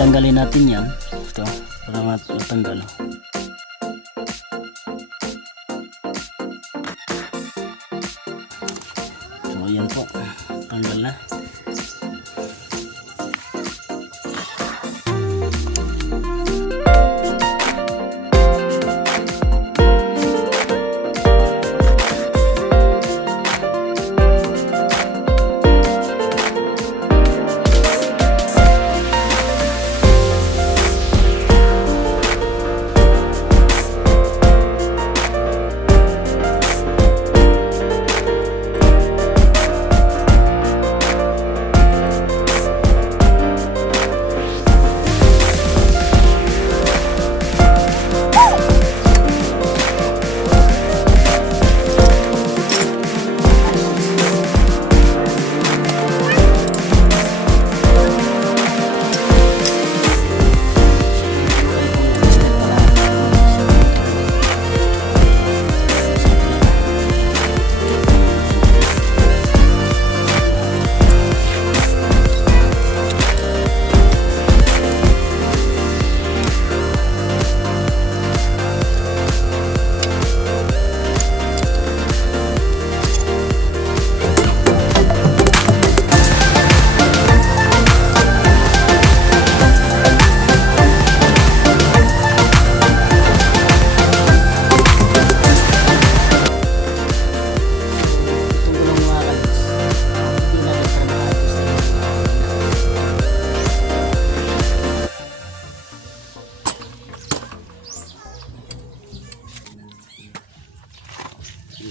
Tanggalin natin yan. Ito, para matanggal. So, yan po. Tanggal na.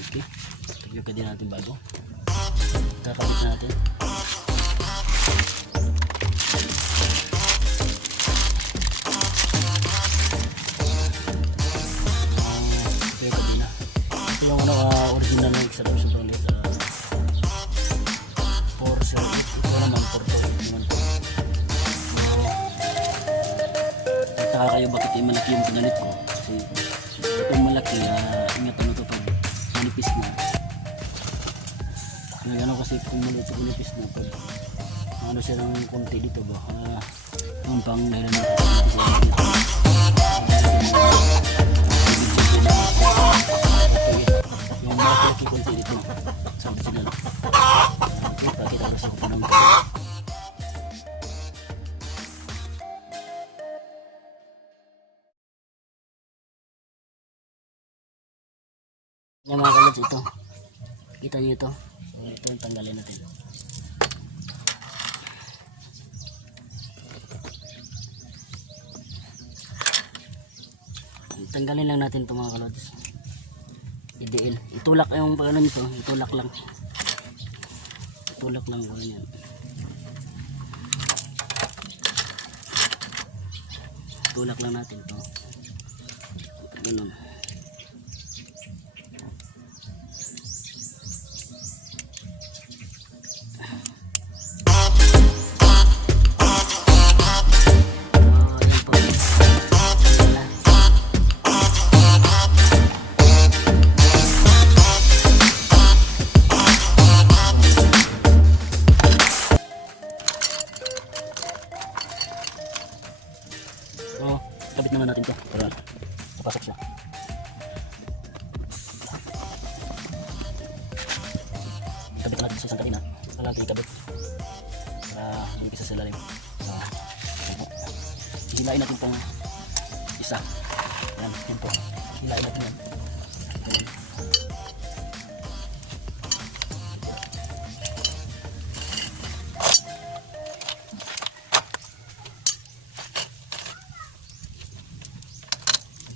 Okay, tagyoka din natin bago. Kakabit natin. Tagyoka din na. Ito yung original na extraction ulit. 4 cell. Ito naman 4 cell naman po. Taka kayo bakit yung malaki yung pinalit ko. Kasi itong malaki ingatan na ito pag manipis na. Ano kasi kung malito manipis na pag ano siya ng konti dito baka ang pang dahilan na yung malaki konti dito sabi sila nakakita ko sa panang yan mga kalads, ito kita nyo ito. So ito yung tanggalin natin. Tanggalin lang natin ito mga kalads. Idiin, itulak yung pag ano nito, itulak lang ganyan. Itulak lang natin ito ganun. So, kabit naman natin ito para papasok siya. Kabit natin sa isang kanina. Lagi kabit para lumipis sa lalim. So, hilain natin itong isa. Yan, yun po. Hilain natin yan.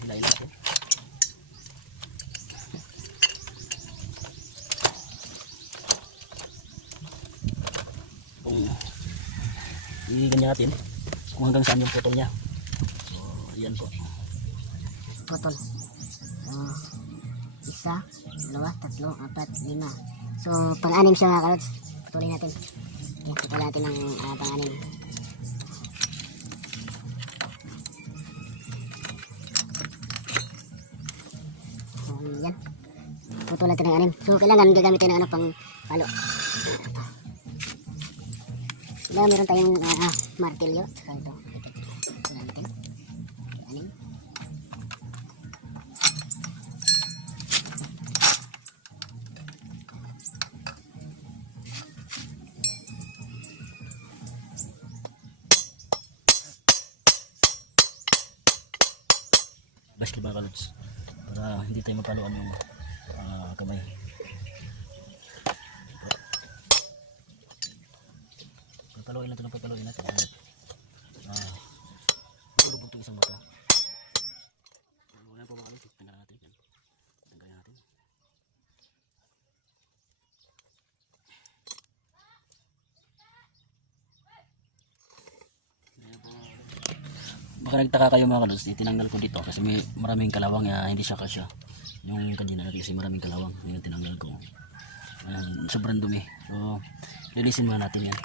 Hilain natin. Iligan natin kung hanggang saan yung putol niya. So, ayan po. Putol. Isa, dalawa, tatlo, apat, lima. So, pang-anim siya mga kalods. Putulin natin. Yan, putulin natin ng pang-anim. So, yan. Putulin natin ng anim. So, kailangan gagamitin ng ano pang palo. Diba, meron tayong martilyo. Saka ito. basket mga kalods, para hindi tayo mapaluan yung kamay. Papaluin natin ang papaluin natin. Puro po itong isang mata. Wala po mga kalods, tanggalin natin yan. Tanggalin natin. Baka nagtaka kayo mga kalods, tinanggal ko dito kasi may maraming kalawang, hindi siya kasya. Yung kanina natin kasi maraming kalawang, yung tinanggal ko. Sobrang dumi. So, lilisin muna natin yan.